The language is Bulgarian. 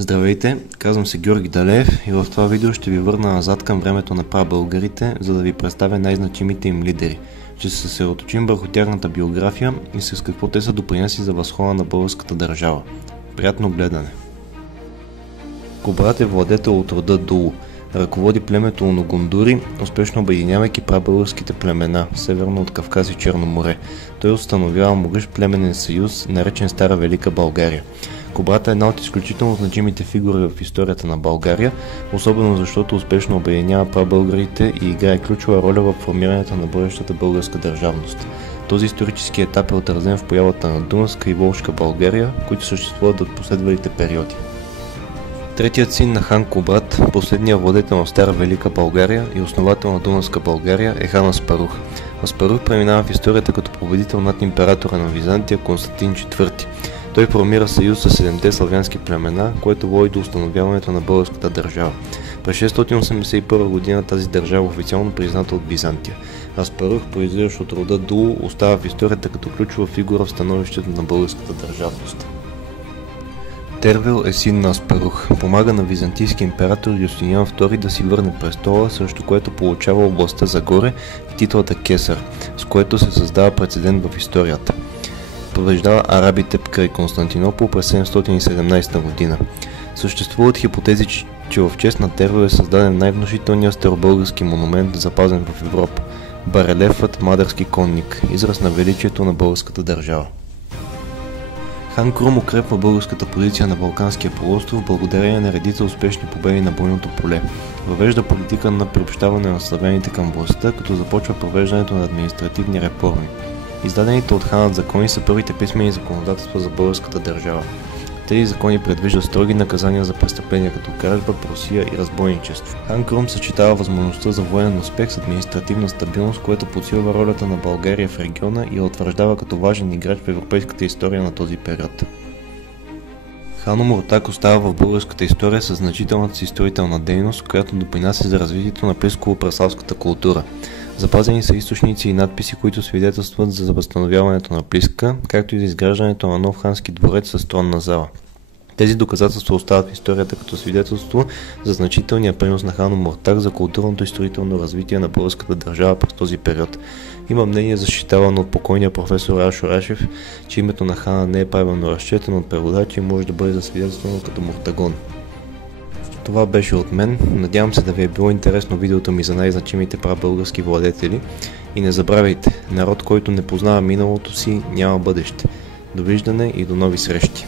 Здравейте, казвам се Георги Далеев и в това видео ще ви върна назад към времето на прабългарите, за да ви представя най-значимите им лидери. Ще се съсредоточим върху тяхната биография и с какво те са допринесли за възхода на българската държава. Приятно гледане! Кубрат е владетел от рода Дулу. Ръководи племето Оногундури, успешно обединявайки прабългарските племена, северно от Кавказ и Черно море. Той установява могъщ племенен съюз, наречен Стара Велика България. Кубрат е една от изключително значимите фигури в историята на България, особено защото успешно обединява прабългарите и играе ключова роля в формирането на бъдещата българска държавност. Този исторически етап е отразен в появата на Дунавска и Волжка България, които съществуват от последвалите периоди. Третият син на хан Кубрат, последният владетел на Стара Велика България и основател на Дунавска България е хан Аспарух. Аспарух преминава в историята като победител над императора на Византия Константин IV. Той формира съюз с 7-те славянски племена, което води до установяването на българската държава. През 681 г. тази държава официално призната от Византия. Аспарух, произлизащ от рода Дулу, остава в историята като ключова фигура в становището на българската държавност. Тервел е син на Аспарух. Помага на византийски император Юстиниан II да си върне престола, срещу което получава областта Загоре и титлата Кесар, с което се създава прецедент в историята. Побеждава арабите край Константинопол през 717 година. Съществуват хипотези, че в чест на Тервел е създаден най-внушителният старобългарски монумент, запазен в Европа – барелефът Мадарски конник, израз на величието на българската държава. Хан Крум укрепва българската позиция на Балканския полуостров благодарение на редица успешни победи на бойното поле. Въвежда политика на приобщаване на славяните към властта, като започва провеждането на административни реформи. Издадените от ханът закони са първите писмени законодателства за българската държава. Тези закони предвиждат строги наказания за престъпления като кражба, просия и разбойничество. Хан Крум съчетава възможността за военен успех с административна стабилност, което подсилва ролята на България в региона и я утвърждава като важен играч в европейската история на този период. Хан Омуртаг остава в българската история със значителната си строителна дейност, която допринася за развитието на плисково-преславската култура. Запазени са източници и надписи, които свидетелстват за възстановяването на Плиска, както и за изграждането на нов хански дворец с тронна зала. Тези доказателства остават в историята като свидетелство за значителния принос на хан Омуртаг за културното и строително развитие на българската държава през този период. Има мнение, защитавано от покойния професор Рашо Рашев, че името на хана не е правилно разчетено от преводачи и може да бъде засвидетелствано като Муртагон. Това беше от мен. Надявам се да ви е било интересно видеото ми за най-значимите прабългарски владетели. И не забравяйте, народ, който не познава миналото си, няма бъдеще. Довиждане и до нови срещи!